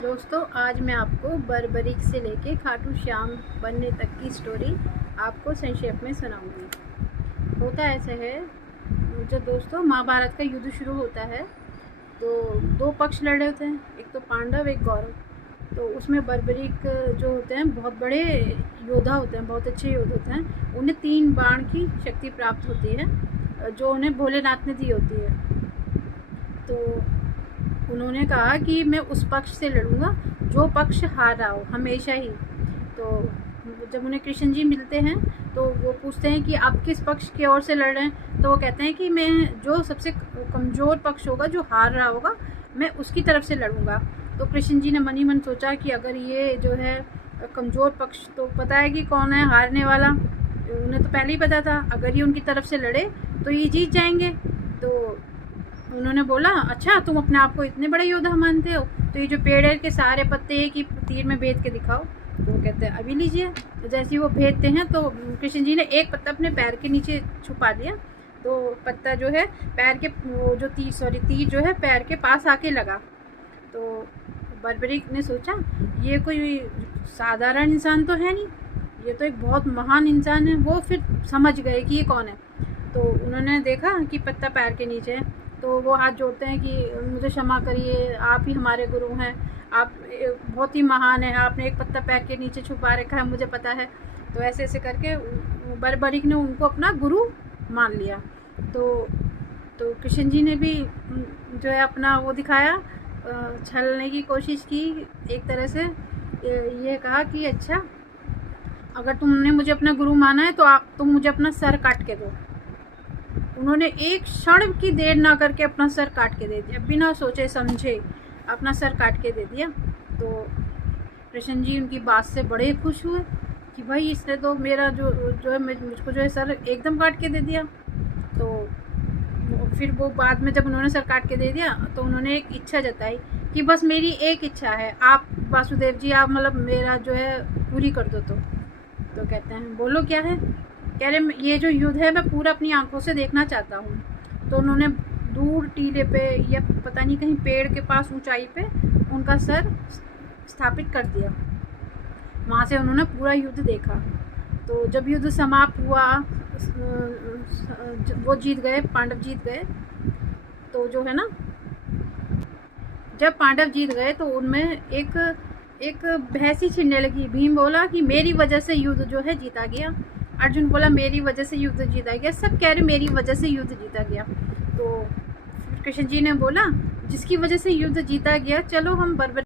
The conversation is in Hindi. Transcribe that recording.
दोस्तों, आज मैं आपको बर्बरीक से लेके खाटू श्याम बनने तक की स्टोरी आपको संक्षेप में सुनाऊंगी। होता ऐसे है, जो दोस्तों महाभारत का युद्ध शुरू होता है तो दो पक्ष लड़ रहे होते हैं, एक तो पांडव एक कौरव। तो उसमें बर्बरीक जो होते हैं बहुत बड़े योद्धा होते हैं, बहुत अच्छे योद्धा होते हैं। उन्हें 3 बाण की शक्ति प्राप्त होती है जो उन्हें भोलेनाथ ने दी होती है। तो उन्होंने कहा कि मैं उस पक्ष से लड़ूंगा जो पक्ष हार रहा हो हमेशा ही। तो जब उन्हें कृष्ण जी मिलते हैं तो वो पूछते हैं कि आप किस पक्ष की ओर से लड़ रहे हैं। तो वो कहते हैं कि मैं जो सबसे कमज़ोर पक्ष होगा, जो हार रहा होगा, मैं उसकी तरफ से लड़ूंगा। तो कृष्ण जी ने मन ही मन सोचा कि अगर ये जो है कमज़ोर पक्ष, तो पता है कि कौन है हारने वाला, उन्हें तो पहले ही पता था। अगर ये उनकी तरफ से लड़े तो ये जीत जाएंगे। तो उन्होंने बोला, अच्छा तुम अपने आप को इतने बड़े योद्धा मानते हो, तो ये जो पेड़ है के सारे पत्ते एक ही तीर में भेद के दिखाओ। तो वो कहते हैं अभी लीजिए। तो जैसे ही वो भेदते हैं तो कृष्ण जी ने एक पत्ता अपने पैर के नीचे छुपा दिया। तो पत्ता जो है पैर के वो जो तीर जो है पैर के पास आके लगा। तो बर्बरीक ने सोचा ये कोई साधारण इंसान तो है नहीं, ये तो एक बहुत महान इंसान है। वो फिर समझ गए कि ये कौन है। तो उन्होंने देखा कि पत्ता पैर के नीचे है, तो वो हाथ जोड़ते हैं कि मुझे क्षमा करिए, आप ही हमारे गुरु हैं, आप बहुत ही महान हैं, आपने एक पत्ता पैर के नीचे छुपा रखा है, मुझे पता है। तो ऐसे ऐसे करके बर्बरीक ने उनको अपना गुरु मान लिया। तो कृष्ण जी ने भी जो है अपना वो दिखाया, छलने की कोशिश की एक तरह से। ये कहा कि अच्छा, अगर तुमने मुझे अपना गुरु माना है तो तुम मुझे अपना सर काट के दो। उन्होंने एक क्षण की देर ना करके अपना सर काट के दे दिया, बिना सोचे समझे अपना सर काट के दे दिया। तो कृष्ण जी उनकी बात से बड़े खुश हुए कि भाई इसने तो मेरा जो है मुझको जो है सर एकदम काट के दे दिया। तो फिर वो बाद में जब उन्होंने सर काट के दे दिया तो उन्होंने एक इच्छा जताई कि बस मेरी एक इच्छा है, आप वासुदेव जी आप मतलब मेरा जो है पूरी कर दो। तो कहते हैं बोलो क्या है। कह रहे ये जो युद्ध है मैं पूरा अपनी आंखों से देखना चाहता हूँ। तो उन्होंने दूर टीले पे या पता नहीं कहीं पेड़ के पास ऊंचाई पे उनका सर स्थापित कर दिया। वहाँ से उन्होंने पूरा युद्ध देखा। तो जब युद्ध समाप्त हुआ, वो जीत गए, पांडव जीत गए। तो जो है ना, जब पांडव जीत गए तो उनमें एक भैंसी छिड़ने लगी। भीम बोला कि मेरी वजह से युद्ध जो है जीता गया। अर्जुन बोला मेरी वजह से युद्ध जीता गया। सब कह रहे मेरी वजह से युद्ध जीता गया। तो कृष्ण जी ने बोला जिसकी वजह से युद्ध जीता गया, चलो हम बर्बर